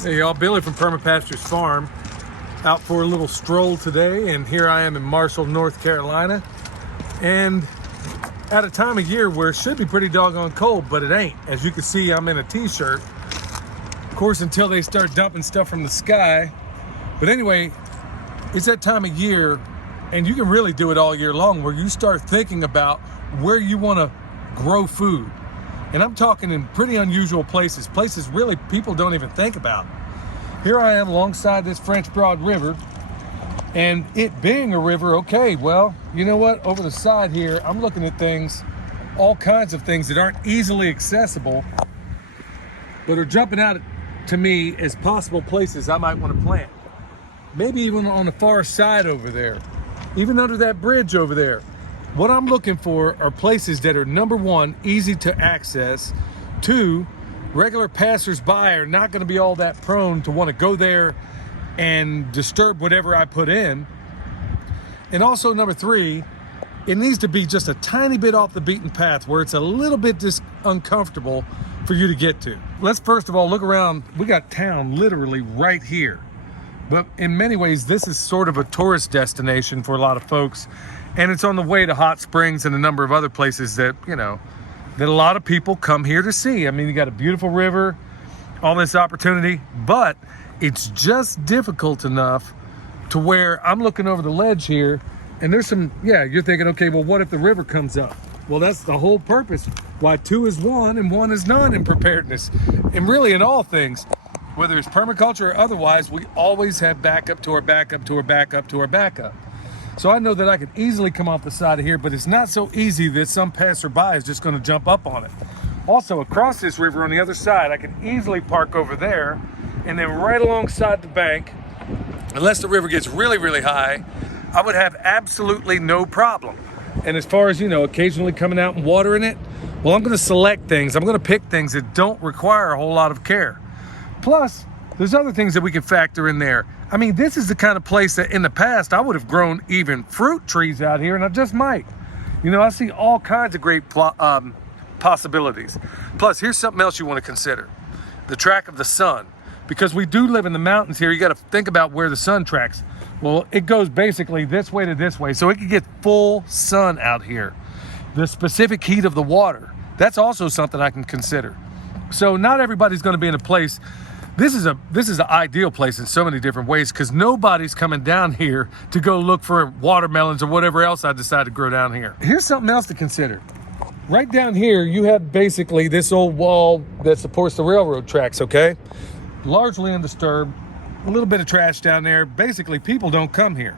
Hey y'all, Billy from Perma Pastures Farm, out for a little stroll today, and here I am in Marshall, North Carolina, and at a time of year where it should be pretty doggone cold, but it ain't. As you can see, I'm in a t-shirt, of course, until they start dumping stuff from the sky. But anyway, it's that time of year, and you can really do it all year long, where you start thinking about where you want to grow food. And I'm talking in pretty unusual places really people don't even think about. Here I am alongside this French Broad River, and it being a river, okay, well, you know what? Over the side here, I'm looking at things, all kinds of things that aren't easily accessible, but are jumping out to me as possible places I might want to plant. Maybe even on the far side over there, even under that bridge over there. What I'm looking for are places that are, number one, easy to access. Two, regular passersby are not going to be all that prone to want to go there and disturb whatever I put in. And also, number three, it needs to be just a tiny bit off the beaten path where it's a little bit uncomfortable for you to get to. Let's first of all look around. We got town literally right here. But in many ways, this is sort of a tourist destination for a lot of folks. And it's on the way to hot springs and a number of other places that, that a lot of people come here to see. I mean, you got a beautiful river, all this opportunity, but it's just difficult enough to where I'm looking over the ledge here, and there's some, you're thinking, okay, well, what if the river comes up? Well, that's the whole purpose. Why 2 is 1 and 1 is none in preparedness. And really in all things, whether it's permaculture or otherwise, we always have backup to our backup to our backup to our backup. So I know that I could easily come off the side of here, but it's not so easy that some passerby is just going to jump up on it. Also, across this river on the other side, I can easily park over there, and then right alongside the bank, unless the river gets really, really high, I would have absolutely no problem. And as far as, occasionally coming out and watering it, well, I'm going to select things. I'm going to pick things that don't require a whole lot of care. Plus, there's other things that we can factor in there. I mean, this is the kind of place that in the past I would have grown even fruit trees out here, and I just might. I see all kinds of great possibilities. Plus, here's something else you want to consider. The track of the sun. Because we do live in the mountains here, you got to think about where the sun tracks. Well, it goes basically this way to this way, so it can get full sun out here. The specific heat of the water, that's also something I can consider. So not everybody's going to be in a place. This is an ideal place in so many different ways, because nobody's coming down here to go look for watermelons or whatever else I decide to grow down here. Here's something else to consider. Right down here, you have basically this old wall that supports the railroad tracks, okay? Largely undisturbed, a little bit of trash down there. Basically, people don't come here.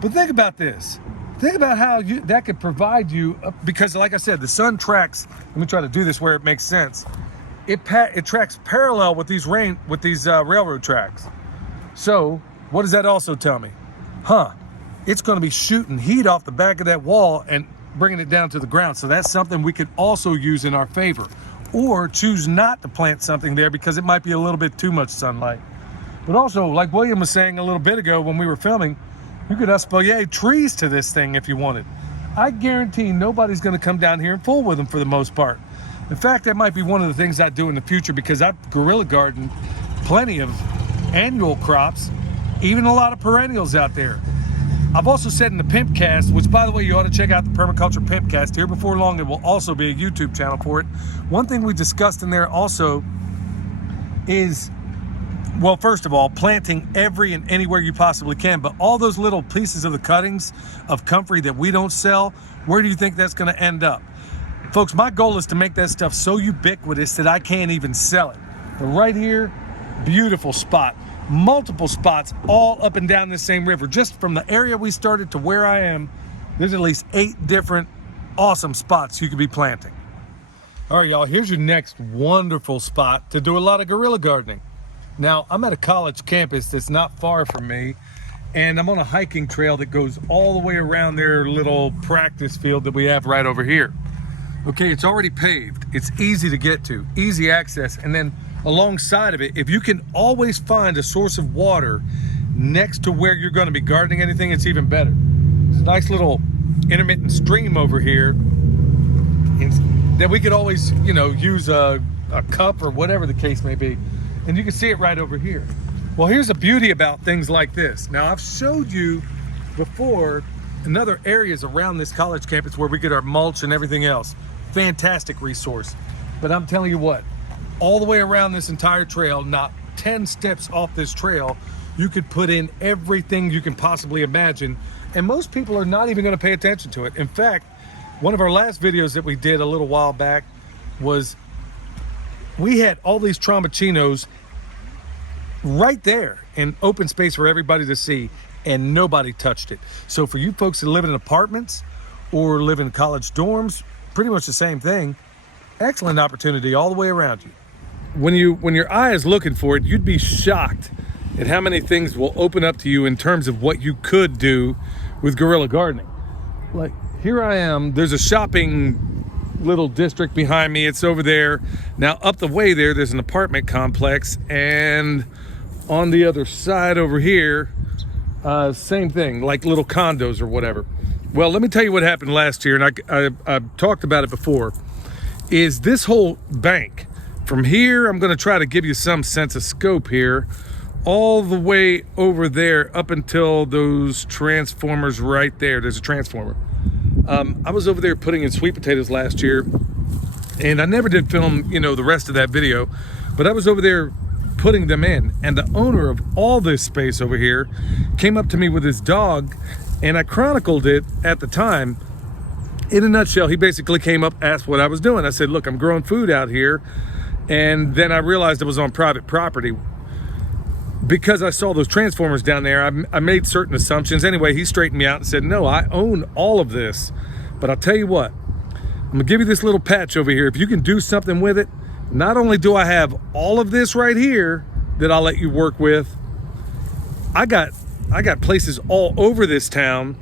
But think about this. Think about how that could provide you, because like I said, the sun tracks, let me try to do this where it makes sense. It tracks parallel with these railroad tracks. So what does that also tell me? It's going to be shooting heat off the back of that wall and bringing it down to the ground. So that's something we could also use in our favor, or choose not to plant something there because it might be a little bit too much sunlight. But also, like William was saying a little bit ago when we were filming, you could espalier trees to this thing if you wanted. I guarantee nobody's going to come down here and fool with them for the most part. In fact, that might be one of the things I do in the future, because I've guerrilla gardened plenty of annual crops, even a lot of perennials out there. I've also said in the Pimpcast, which by the way, you ought to check out the Permaculture Pimpcast. Here before long, there will also be a YouTube channel for it. One thing we discussed in there also is, well, first of all, planting every and anywhere you possibly can, but all those little pieces of the cuttings of comfrey that we don't sell, where do you think that's going to end up? Folks, my goal is to make that stuff so ubiquitous that I can't even sell it. But right here, beautiful spot. Multiple spots all up and down this same river. Just from the area we started to where I am, there's at least 8 different awesome spots you could be planting. All right, y'all, here's your next wonderful spot to do a lot of guerrilla gardening. Now, I'm at a college campus that's not far from me, and I'm on a hiking trail that goes all the way around their little practice field that we have right over here. Okay, it's already paved. It's easy to get to, easy access. And then alongside of it, if you can always find a source of water next to where you're going to be gardening anything, it's even better. There's a nice little intermittent stream over here that we could always, use a cup or whatever the case may be. And you can see it right over here. Well, here's the beauty about things like this. Now, I've showed you before in other areas around this college campus where we get our mulch and everything else. Fantastic resource. But I'm telling you what, all the way around this entire trail, not 10 steps off this trail, you could put in everything you can possibly imagine. And most people are not even going to pay attention to it. In fact, one of our last videos that we did a little while back was we had all these tromboncinos right there in open space for everybody to see, and nobody touched it. So for you folks that live in apartments or live in college dorms, pretty much the same thing. Excellent opportunity all the way around you. When your eye is looking for it, you'd be shocked at how many things will open up to you in terms of what you could do with guerrilla gardening. Like here I am, there's a shopping little district behind me. It's over there. Now up the way there's an apartment complex, and on the other side over here, same thing, like little condos or whatever. Well, let me tell you what happened last year, and I talked about it before, is this whole bank. From here, I'm gonna try to give you some sense of scope here, all the way over there up until those transformers right there. There's a transformer. I was over there putting in sweet potatoes last year, and I never did film, the rest of that video, but I was over there putting them in, and the owner of all this space over here came up to me with his dog, and I chronicled it at the time. In a nutshell, he basically came up, asked what I was doing. I said, look, I'm growing food out here, and then I realized it was on private property. Because I saw those transformers down there, I made certain assumptions. Anyway, he straightened me out and said, no, I own all of this. But I'll tell you what, I'm gonna give you this little patch over here. If you can do something with it, not only do I have all of this right here that I'll let you work with, I got places all over this town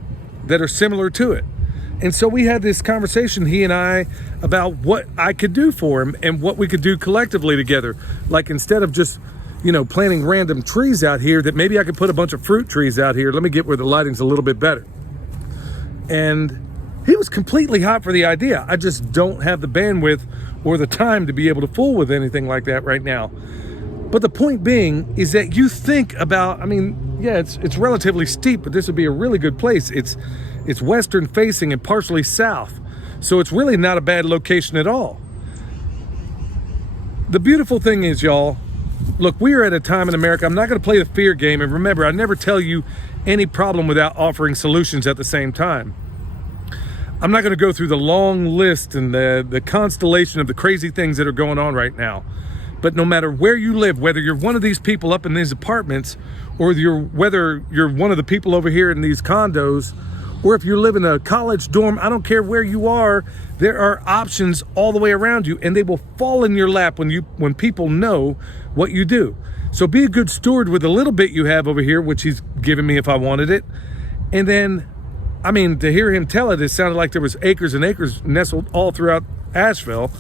that are similar to it. And so we had this conversation, he and I, about what I could do for him and what we could do collectively together. Like instead of just planting random trees out here, that maybe I could put a bunch of fruit trees out here. Let me get where the lighting's a little bit better. And he was completely hot for the idea. I just don't have the bandwidth or the time to be able to fool with anything like that right now. But the point being is that you think about, it's relatively steep, but this would be a really good place. It's western facing and partially south. So it's really not a bad location at all. The beautiful thing is, y'all, look, we are at a time in America, I'm not going to play the fear game. And remember, I never tell you any problem without offering solutions at the same time. I'm not going to go through the long list and the constellation of the crazy things that are going on right now. But no matter where you live, whether you're one of these people up in these apartments, or whether you're one of the people over here in these condos, or if you live in a college dorm, I don't care where you are, there are options all the way around you, and they will fall in your lap when people know what you do. So be a good steward with the little bit you have over here, which he's given me if I wanted it. And then, to hear him tell it sounded like there was acres and acres nestled all throughout Asheville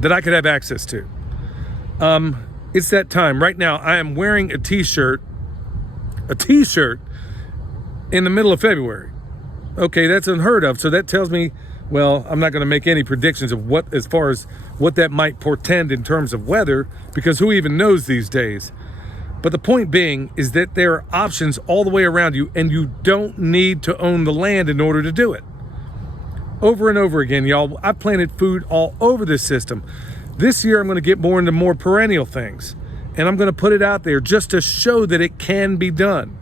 that I could have access to. It's that time. Right now, I am wearing a t-shirt in the middle of February. Okay, that's unheard of. So that tells me, well, I'm not going to make any predictions of as far as what that might portend in terms of weather, because who even knows these days? But the point being is that there are options all the way around you, and you don't need to own the land in order to do it. Over and over again, y'all, I've planted food all over this system. This year, I'm going to get more into more perennial things, and I'm going to put it out there just to show that it can be done.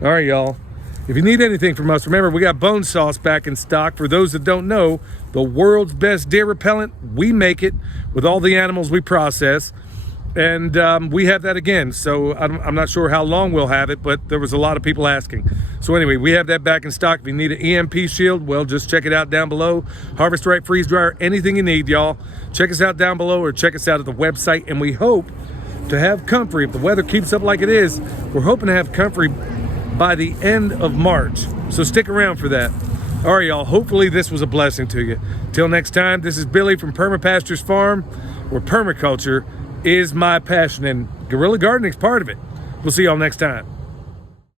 All right, y'all. If you need anything from us, remember, we got bone sauce back in stock. For those that don't know, the world's best deer repellent, we make it with all the animals we process. And we have that again. So I'm not sure how long we'll have it, but there was a lot of people asking. So anyway, we have that back in stock. If you need an EMP shield, well, just check it out down below. Harvest Right Freeze Dryer, anything you need, y'all. Check us out down below, or check us out at the website. And we hope to have comfrey. If the weather keeps up like it is, we're hoping to have comfrey by the end of March. So stick around for that. All right, y'all. Hopefully this was a blessing to you. Till next time, this is Billy from Perma Pastures Farm, where permaculture is my passion, and guerrilla gardening is part of it. We'll see y'all next time.